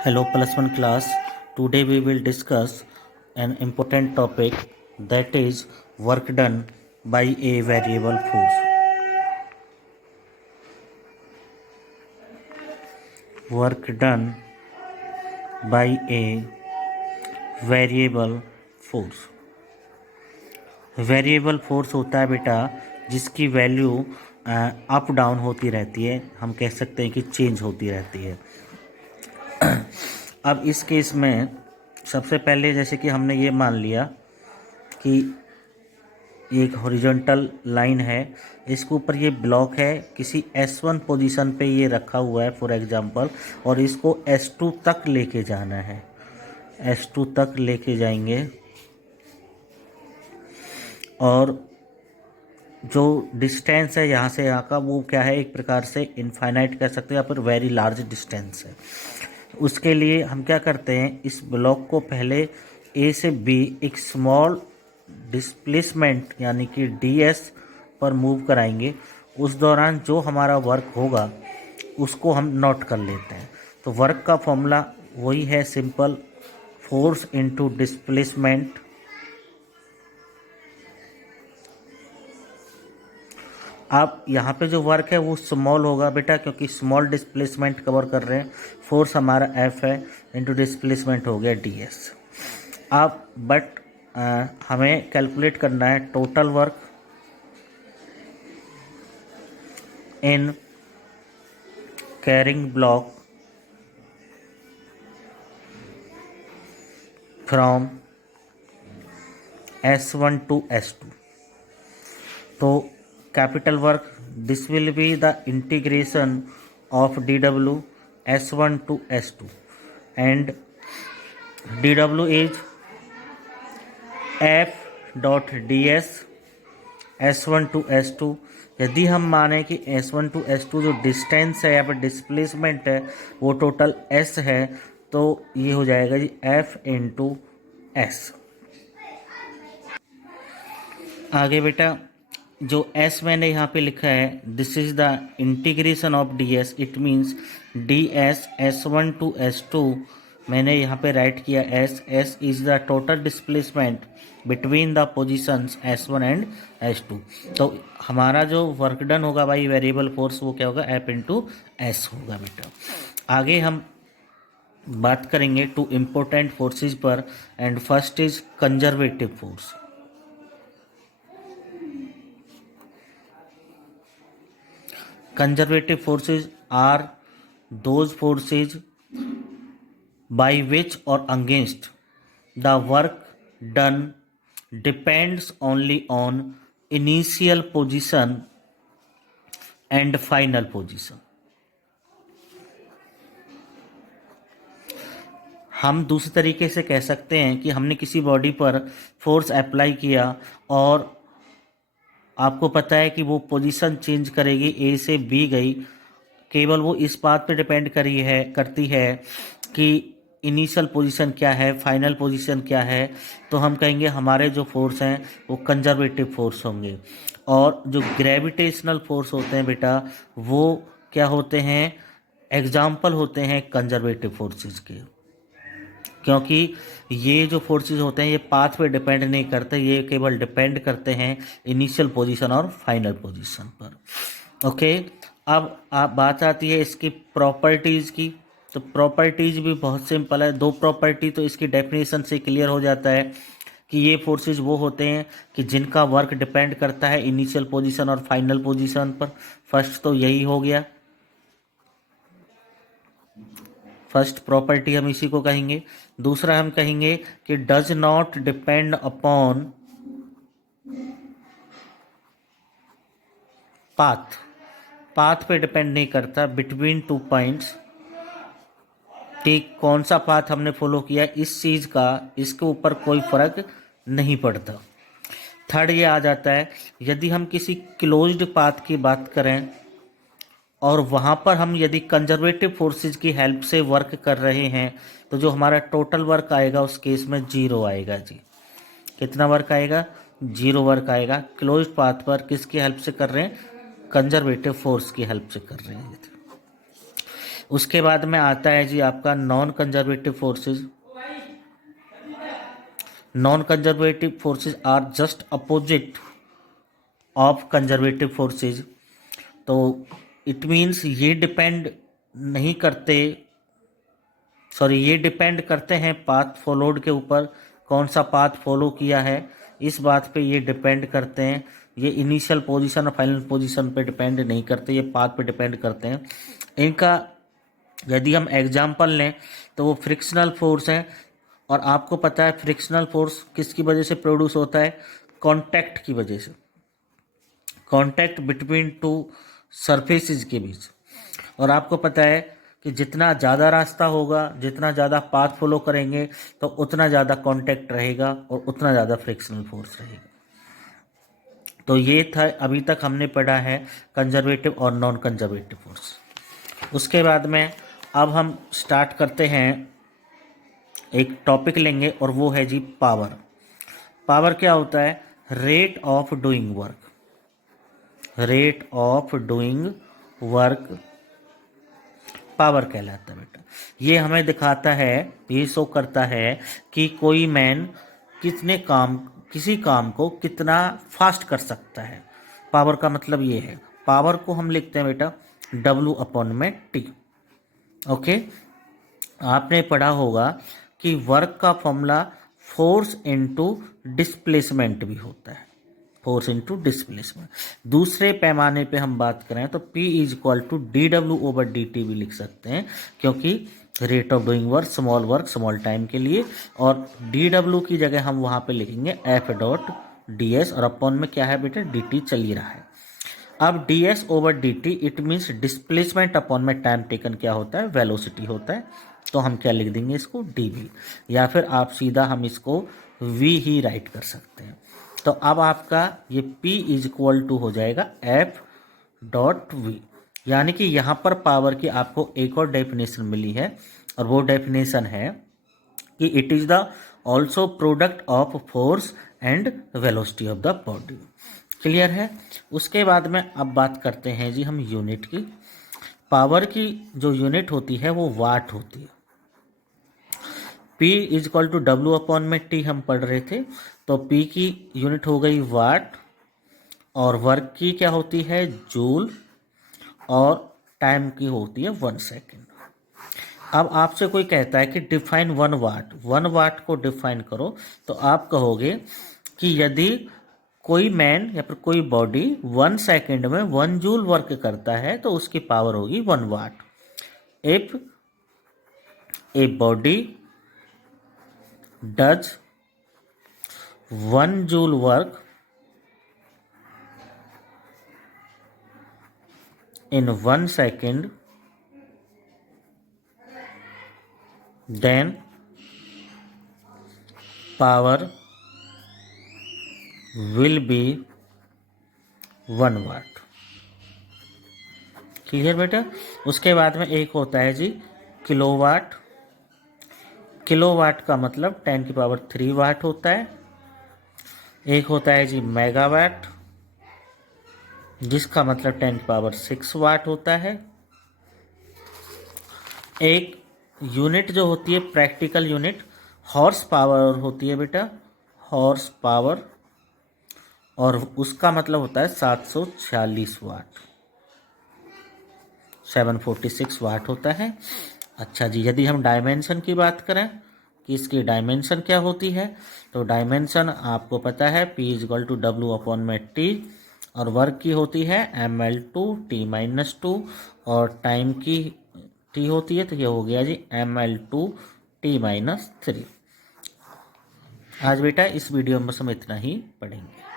Hello, plus one class. Today we will discuss an important topic, that is work done by a variable force. Work done by a variable force. Variable force होता है बेटा जिसकी value up down होती रहती है, हम कह सकते हैं कि चेंज होती रहती है। अब इस केस में सबसे पहले जैसे कि हमने ये मान लिया कि एक हॉरिजॉन्टल लाइन है, इसके ऊपर ये ब्लॉक है, किसी S1 पोजीशन पे ये रखा हुआ है फॉर एग्जांपल, और इसको S2 तक लेके जाना है, S2 तक लेके जाएंगे। और जो डिस्टेंस है यहाँ से यहाँ का, वो क्या है, एक प्रकार से इनफाइनाइट कह सकते हैं या फिर वेरी लार्ज डिस्टेंस है। उसके लिए हम क्या करते हैं, इस ब्लॉक को पहले A से B एक स्मॉल डिस्प्लेसमेंट यानी कि DS पर मूव कराएंगे। उस दौरान जो हमारा वर्क होगा उसको हम नोट कर लेते हैं। तो वर्क का फॉर्मूला वही है, सिंपल, फोर्स इनटू डिस्प्लेसमेंट। आप यहाँ पे जो वर्क है वो स्मॉल होगा बेटा, क्योंकि स्मॉल डिस्प्लेसमेंट कवर कर रहे हैं। फोर्स हमारा F है, इनटू डिस्प्लेसमेंट हो गया DS। अब बट हमें कैलकुलेट करना है total work in carrying block from S1 to S2। तो capital work, this will be the integration of dW S1 to S2 and dW is F dot DS S1 to S2। यदि हम माने कि S1 to S2 जो distance है या फिर displacement है वो टोटल S है, तो ये हो जाएगा जी F इंटू S। आगे बेटा जो S मैंने यहाँ पे लिखा है, this is the integration of DS, it means DS S1 to S2 मैंने यहाँ पे राइट किया S is the total displacement between the positions S1 and S2। तो हमारा जो वर्क डन होगा बाई वेरिएबल फोर्स वो क्या होगा, F इंटू S होगा बेटा। आगे हम बात करेंगे टू इम्पोर्टेंट फोर्सेज पर, and first is conservative force. Conservative forces are those forces by which or against the work done depends only on initial position and final position। हम दूसरे तरीके से कह सकते हैं कि हमने किसी बॉडी पर फोर्स अप्लाई किया और आपको पता है कि वो पोजीशन चेंज करेगी, A से B गई, केवल वो इस बात पे डिपेंड करती है कि इनिशियल पोजीशन क्या है, फाइनल पोजीशन क्या है। तो हम कहेंगे हमारे जो फोर्स हैं वो कंजर्वेटिव फोर्स होंगे। और जो ग्रेविटेशनल फोर्स होते हैं बेटा, वो क्या होते हैं, एग्जाम्पल होते हैं कंजर्वेटिव फोर्सेस के, क्योंकि ये जो फोर्सेस होते हैं ये पाथ पे डिपेंड नहीं करते, ये केवल डिपेंड करते हैं इनिशियल पोजीशन और फाइनल पोजीशन पर। ओके, अब आप बात आती है इसकी प्रॉपर्टीज़ की। तो प्रॉपर्टीज़ भी बहुत सिंपल है, दो प्रॉपर्टी तो इसकी डेफिनेशन से क्लियर हो जाता है कि ये फोर्सेस वो होते हैं कि जिनका वर्क डिपेंड करता है इनिशियल पोजीशन और फाइनल पोजीशन पर। फर्स्ट तो यही हो गया, फर्स्ट प्रॉपर्टी हम इसी को कहेंगे। दूसरा हम कहेंगे कि does not depend upon path, path पे डिपेंड नहीं करता बिटवीन टू पॉइंट्स। ठीक, कौन सा पाथ हमने फॉलो किया इस चीज़ का इसके ऊपर कोई फर्क नहीं पड़ता। थर्ड ये आ जाता है, यदि हम किसी क्लोज्ड पाथ की बात करें और वहाँ पर हम यदि कंजर्वेटिव फोर्सेस की हेल्प से वर्क कर रहे हैं, तो जो हमारा टोटल वर्क आएगा उस केस में 0 आएगा जी। कितना वर्क आएगा, 0 वर्क आएगा। क्लोज्ड पाथ पर किसकी हेल्प से कर रहे हैं, कंजर्वेटिव फोर्स की हेल्प से कर रहे हैं। उसके बाद में आता है जी आपका non conservative forces. Non conservative forces are just opposite of conservative forces. तो इट मीन्स ये डिपेंड नहीं करते, सॉरी ये डिपेंड करते हैं पाथ फॉलोड के ऊपर, कौन सा पाथ फॉलो किया है इस बात पे ये डिपेंड करते हैं। ये इनिशियल पोजीशन और फाइनल पोजीशन पे डिपेंड नहीं करते, ये पाथ पे डिपेंड करते हैं। इनका यदि हम एग्जाम्पल लें तो वो फ्रिक्शनल फोर्स है, और आपको पता है फ्रिक्शनल फोर्स किसकी वजह से प्रोड्यूस होता है? कांटेक्ट की वजह से, कांटेक्ट बिटवीन टू सरफेसेस के बीच। और आपको पता है कि जितना ज़्यादा रास्ता होगा, जितना ज़्यादा पाथ फॉलो करेंगे, तो उतना ज़्यादा कांटेक्ट रहेगा और उतना ज़्यादा फ्रिक्शनल फोर्स रहेगा। तो ये था, अभी तक हमने पढ़ा है कंजर्वेटिव और नॉन कंजर्वेटिव फोर्स। उसके बाद में अब हम स्टार्ट करते हैं, एक टॉपिक लेंगे और वो है जी पावर। पावर क्या होता है? Rate of doing work. Rate of doing work power कहलाता है बेटा। ये हमें दिखाता है, ये शो करता है कि कोई मैन किसी काम को कितना फास्ट कर सकता है। पावर का मतलब ये है। पावर को हम लिखते हैं बेटा W/T। ओके, आपने पढ़ा होगा कि वर्क का फॉर्मूला फोर्स इनटू डिस्प्लेसमेंट भी होता है, फोर्स इनटू डिस्प्लेसमेंट। दूसरे पैमाने पे हम बात करें तो P = dW/dt भी लिख सकते हैं, क्योंकि rate of doing work small time के लिए, और dW की जगह हम वहाँ पे लिखेंगे F.ds, और अपॉन में क्या है बेटा? dt चल ही रहा है। अब ds/dt it means displacement upon में टाइम टेकन क्या होता है? वेलोसिटी होता है। तो हम क्या लिख देंगे इसको? dv, या फिर आप सीधा हम इसको v ही राइट कर सकते हैं। तो अब आपका ये P = हो जाएगा F.v। यानी कि यहाँ पर पावर की आपको एक और डेफिनेशन मिली है, और वो डेफिनेशन है कि it is the also product of force and velocity of the body. Clear है? उसके बाद में अब बात करते हैं जी हम यूनिट की। पावर की जो यूनिट होती है वो वाट होती है। P = W/T हम पढ़ रहे थे, तो P की यूनिट हो गई वाट, और वर्क की क्या होती है? जूल, और टाइम की होती है 1 सेकेंड। अब आपसे कोई कहता है कि डिफाइन 1 वाट, 1 वाट को डिफाइन करो, तो आप कहोगे कि यदि कोई मैन या फिर कोई बॉडी 1 सेकेंड में 1 जूल वर्क करता है तो उसकी पावर होगी 1 वाट। If a body does 1 joule work in 1 second, then power will be 1 watt। Clear बेटा? उसके बाद में एक होता है जी किलोवाट। किलोवाट का मतलब 10³ वाट होता है। एक होता है जी मेगावाट, जिसका मतलब 10⁶ वाट होता है। एक यूनिट जो होती है प्रैक्टिकल यूनिट हॉर्स पावर होती है बेटा, हॉर्स पावर, और उसका मतलब होता है 746 वाट, 746 वाट होता है। अच्छा जी, यदि हम डायमेंशन की बात करें कि इसकी डायमेंशन क्या होती है, तो डायमेंशन आपको पता है P = W/T, और वर्क की होती है ml2 T-2, और टाइम की T होती है, तो ये हो गया जी ml2 T-3। आज बेटा इस वीडियो में बस हम इतना ही पढ़ेंगे।